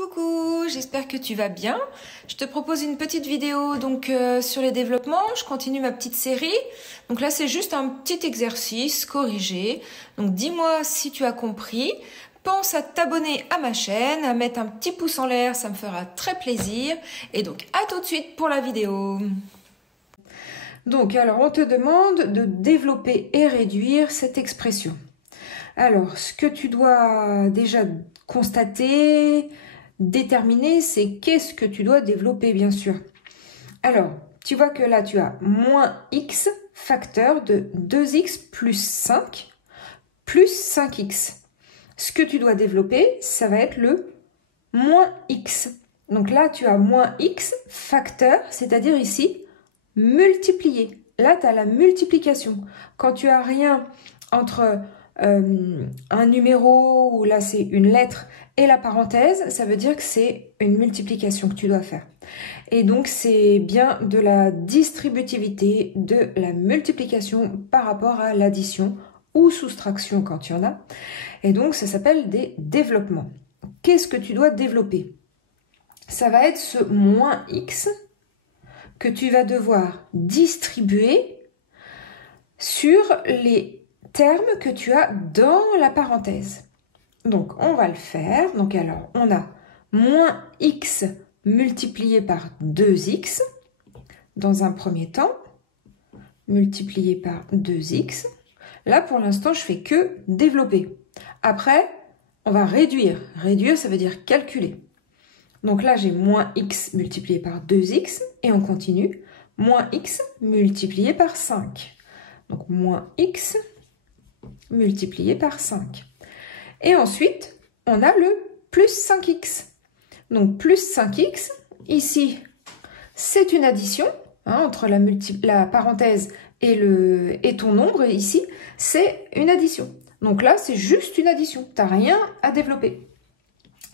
Coucou, j'espère que tu vas bien. Je te propose une petite vidéo sur les développements. Je continue ma petite série. Donc là, c'est juste un petit exercice corrigé. Donc dis-moi si tu as compris. Pense à t'abonner à ma chaîne, à mettre un petit pouce en l'air, ça me fera très plaisir. Et donc à tout de suite pour la vidéo. Donc alors on te demande de développer et réduire cette expression. Alors ce que tu dois déjà constater, déterminer, c'est qu'est-ce que tu dois développer, bien sûr. Alors, tu vois que là, tu as moins x facteur de 2x plus 5 plus 5x. Ce que tu dois développer, ça va être le moins x. Donc là, tu as moins x facteur, c'est-à-dire ici, multiplié. Là, tu as la multiplication. Quand tu as rien entre un numéro, ou là, c'est une lettre, et la parenthèse, ça veut dire que c'est une multiplication que tu dois faire. Et donc, c'est bien de la distributivité, de la multiplication par rapport à l'addition ou soustraction quand il y en a. Et donc, ça s'appelle des développements. Qu'est-ce que tu dois développer? Ça va être ce moins x que tu vas devoir distribuer sur les termes que tu as dans la parenthèse. Donc, on va le faire. Donc, alors, on a moins x multiplié par 2x dans un premier temps, multiplié par 2x. Là, pour l'instant, je fais que développer. Après, on va réduire. Réduire, ça veut dire calculer. Donc là, j'ai moins x multiplié par 2x et on continue. Moins x multiplié par 5. Donc, moins x multiplié par 5. Et ensuite, on a le plus 5x. Donc, plus 5x, ici, c'est une addition entre la parenthèse et ton nombre, ici, c'est une addition. Donc là, c'est juste une addition. Tu n'as rien à développer.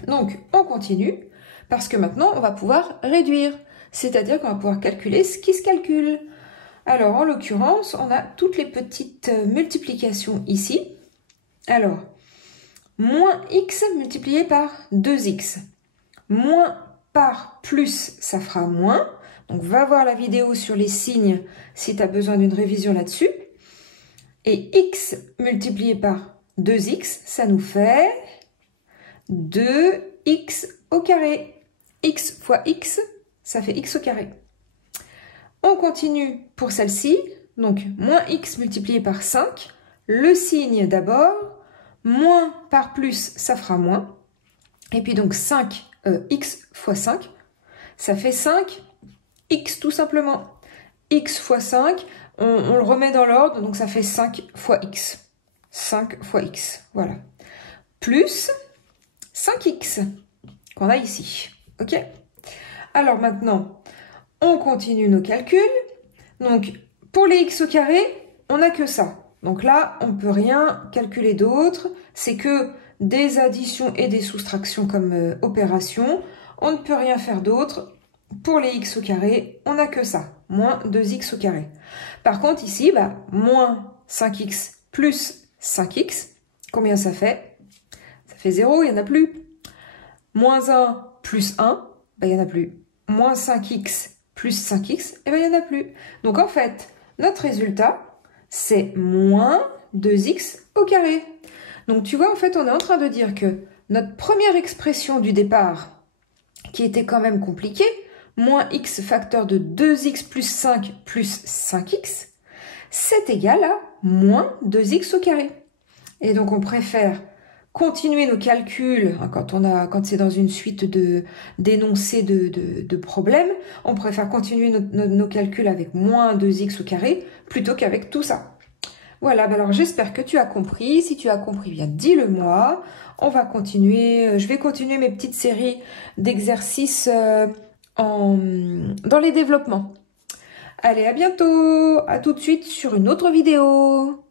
Donc, on continue, parce que maintenant, on va pouvoir réduire. C'est-à-dire qu'on va pouvoir calculer ce qui se calcule. Alors, en l'occurrence, on a toutes les petites multiplications ici. Alors, moins x multiplié par 2x. Moins par plus, ça fera moins. Donc, va voir la vidéo sur les signes si tu as besoin d'une révision là-dessus. Et x multiplié par 2x, ça nous fait 2x au carré. X fois x, ça fait x au carré. On continue pour celle-ci. Donc, moins x multiplié par 5. Le signe d'abord. Moins par plus, ça fera moins. Et puis donc 5x fois 5, ça fait 5x tout simplement. X fois 5, on le remet dans l'ordre, donc ça fait 5 fois x. 5 fois x, voilà. Plus 5x qu'on a ici. Ok? Alors maintenant, on continue nos calculs. Donc pour les x au carré, on n'a que ça. Donc là, on ne peut rien calculer d'autre. C'est que des additions et des soustractions comme opération. On ne peut rien faire d'autre. Pour les x au carré, on n'a que ça. Moins 2x au carré. Par contre, ici, moins 5x plus 5x. Combien ça fait? Ça fait 0, il n'y en a plus. Moins 1 plus 1, il n'y en a plus. Moins 5x plus 5x, il n'y en a plus. Donc en fait, notre résultat, c'est moins 2x au carré. Donc tu vois, en fait, on est en train de dire que notre première expression du départ, qui était quand même compliquée, moins x facteur de 2x plus 5 plus 5x, c'est égal à moins 2x au carré. Et donc on préfère continuer nos calculs, quand c'est dans une suite d'énoncés de problèmes, on préfère continuer nos calculs avec moins 2x au carré plutôt qu'avec tout ça. Voilà, alors j'espère que tu as compris. Si tu as compris, bien dis-le-moi. On va continuer, je vais continuer mes petites séries d'exercices dans les développements. Allez, à bientôt, à tout de suite sur une autre vidéo.